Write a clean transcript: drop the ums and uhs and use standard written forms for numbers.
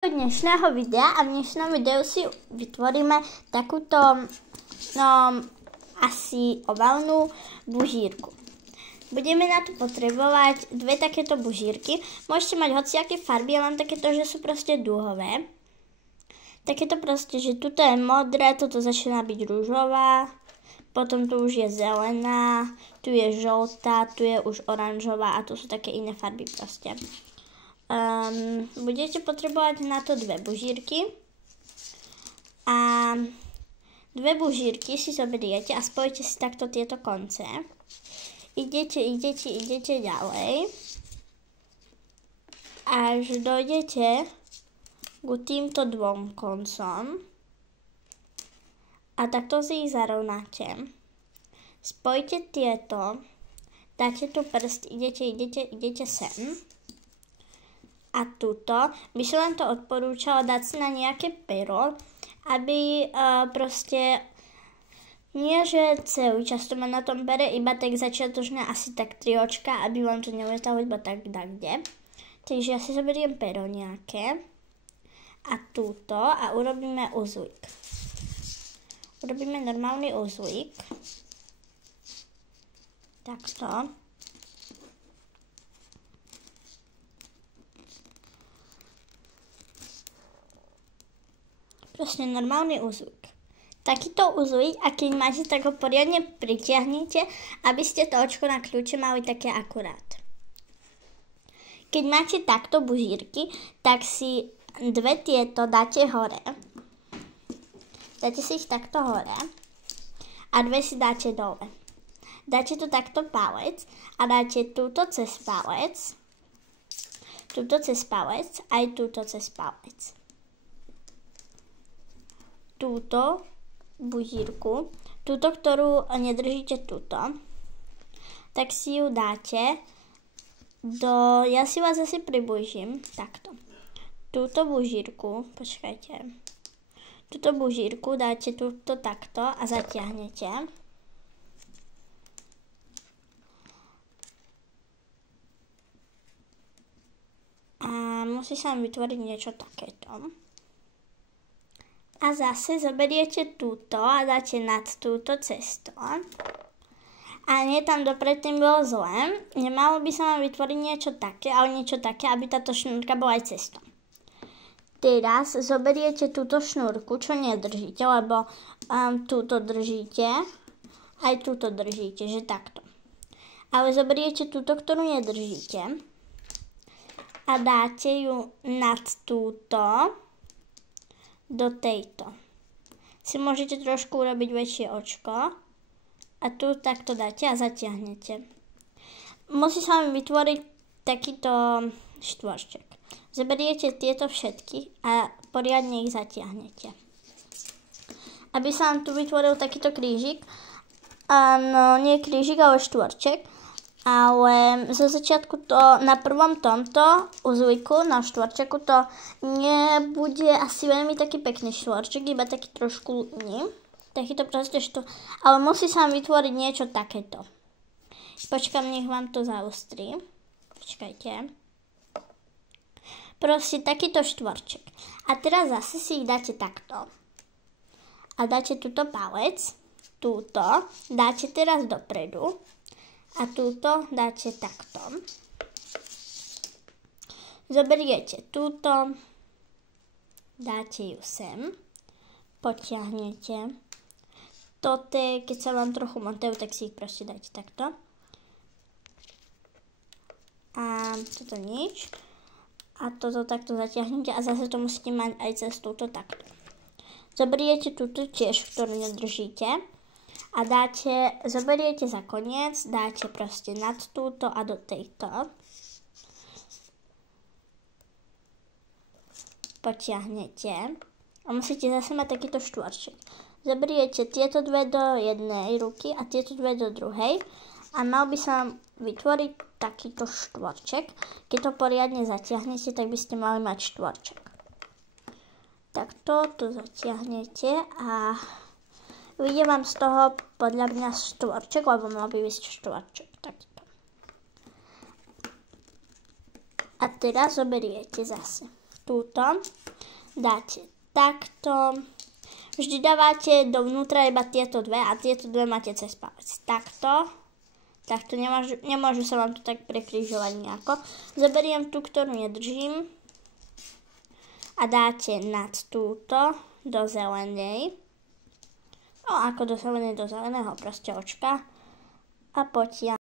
Dnešného videa a v dnešnom videu si vytvoríme takúto asi ovalnú bužírku. Budeme na to potrebovať dve takéto bužírky. Môžete mať hociaké farby, len takéto, že sú proste dúhové. Takéto proste, že tuto je modré, toto začína byť rúžová, potom tu už je zelená, tu je žltá, tu je už oranžová a tu sú také iné farby proste. Budete potrebovať na to dve bužírky a dve bužírky si zoberiete a spojite si takto tieto konce. Idete ďalej, až dojdete ku týmto dvom koncom a takto si ich zarovnáte. Spojite tieto, dáte tu prst, idete sem. A tuto by som vám to odporúčala dať si na nejaké pero, aby proste nie, že celý čas to má na tom pere, iba tak začiatočné asi tak 3 očka, aby vám to neuletalo iba tak kde. Takže ja si zoberiem pero nejaké a túto a urobíme uzlík. Urobíme normálny uzlík. Takto. Proste normálny uzlík. Takýto uzlík, a keď máte, tak ho poriadne pritiahnete, aby ste to očko na kľúče mali také akurát. Keď máte takto bužírky, tak si dve tieto dáte hore. Dáte si ich takto hore a dve si dáte dole. Dáte tu takto palec a dáte túto cez palec, aj túto cez palec. Túto bužírku, túto, ktorú nedržíte túto, tak si ju dáte do, ja si vás zase priblížim, takto. Túto bužírku, počkajte, túto bužírku dáte túto takto a zatiahnete. A musí sa vám vytvoriť niečo takéto. A zase zoberiete túto a dáte nad túto cesto. A nie tam dopredtým bolo zle. Nemalo by sa vám vytvoriť niečo také, ale niečo také, aby táto šnúrka bola aj cestou. Teraz zoberiete túto šnúrku, čo nedržíte, lebo túto držíte, aj túto držíte, že takto. Ale zoberiete túto, ktorú nedržíte a dáte ju nad túto, do tejto. Si môžete trošku urobiť väčšie očko a tu takto dáte a zatiahnete. Musí sa vám vytvoriť takýto štvorček. Zoberiete tieto všetky a poriadne ich zatiahnete. Aby sa vám tu vytvoril takýto krížik, no nie krížik, ale štvorček, ale zo začiatku to na prvom tomto uzlíku na štvorčeku to nebude asi veľmi taký pekný štvorček, iba taký trošku iný. Takýto proste ale musí sa vám vytvoriť niečo takéto. Počkám, nech vám to zaostrí. Počkajte. Proste takýto štvorček. A teraz zase si ich dáte takto. A dáte túto palec, túto, dáte teraz dopredu. A túto dáte takto. Zoberiete túto, dáte ju sem, potiahnete. Toto, keď sa vám trochu montajú, tak si ich proste dáte takto. A toto nič. A toto takto zatiahnete a zase to musíte mať aj cez túto takto. Zoberiete túto tiež, ktorú nedržíte. A zoberiete za koniec, dáte proste nad túto a do tejto. Potiahnete. A musíte zase mať takýto štvorček. Zoberiete tieto dve do jednej ruky a tieto dve do druhej. A mal by sa vám vytvoriť takýto štvorček. Keď to poriadne zatiahnete, tak by ste mali mať štvorček. Takto to zatiahnete a vyjde vám z toho podľa mňa štvorček, lebo mal by vysť štvorček. Takto. A teraz zoberiete zase túto, dáte takto, vždy dávate dovnútra iba tieto dve a tieto dve máte cez palec. Takto nemôžu sa vám tu tak prekrižovať nejako. Zoberiem tú, ktorú nedržím a dáte nad túto do zelenej. No ako do zelenej, do zeleného proste očka a potiahnete.